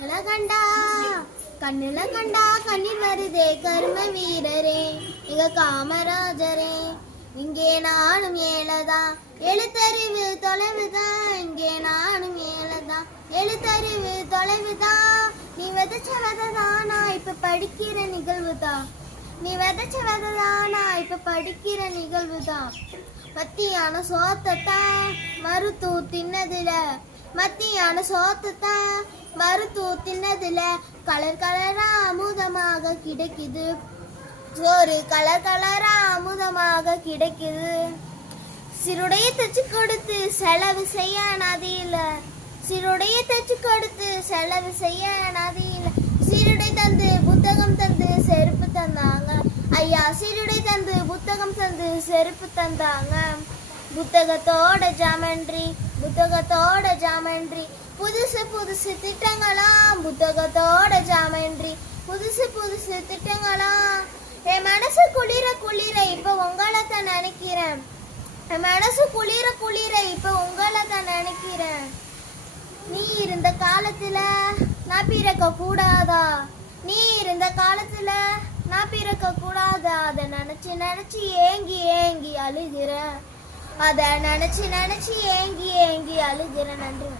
கண்டா கண்ணுல கண்டா கண்ணீர் வருதே கர்ம வீரரே எங்க காமராஜரே. இங்கே நானும் ஏழதான் எழுத்தறிவு தொலைவுதான், இங்கே நானும் ஏழதான் எழுத்தறிவு தொலைவுதான். நீ விதைச்ச விதைதான் நான் இப்ப படிக்கிற நிகழ்வுதான், நீ விதைச்ச விதைதான் நான் இப்ப படிக்கிற நிகழ்வுதான். மத்தியான சோத்தத்தான் மறுத்தூ தின்னதுல, மத்தியான சோத்தத்தான் மறுத்தூ தின்னதுல கலர் கலரா அமுதமாக கிடைக்குது சோறு, கலர் கலரா அமுதமாக கிடைக்குது. சிறுடைய தச்சு கொடுத்து செலவு செய்ய நதியில, சிறுடைய தச்சு கொடுத்து செலவு செய்ய நதியில. சீருடை தந்து புத்தகம் தந்து செருப்பு தந்தாங்க ஐயா, சீருடை தந்து புத்தகம் தந்து செருப்பு தந்தாங்க. புத்தகத்தோட ஜாமெண்ட்ரி, புத்தகத்தோட ஜாமெண்ட்ரி, புதுசு புதுசு திட்டங்களாம். புத்தகத்தோட ஜாமெண்ட்ரி, புதுசு புதுசு திட்டங்களாம். என் மனசு குளிர குளிர இப்ப உங்களை தான் நினைக்கிறேன், என் மனசு குளிர குளிர இப்ப உங்களை தான் நினைக்கிறேன். நீ இருந்த காலத்துல நான் பிறக்க கூடாதா, நீ இருந்த காலத்துல நான் பிறக்க கூடாதா. அதை நினைச்சு நினைச்சு ஏங்கி ஏங்கி அழுகிறேன், அதை நினைச்சு நினைச்சு ஏங்கி ஏங்கி அழுகிறேன். நன்றி.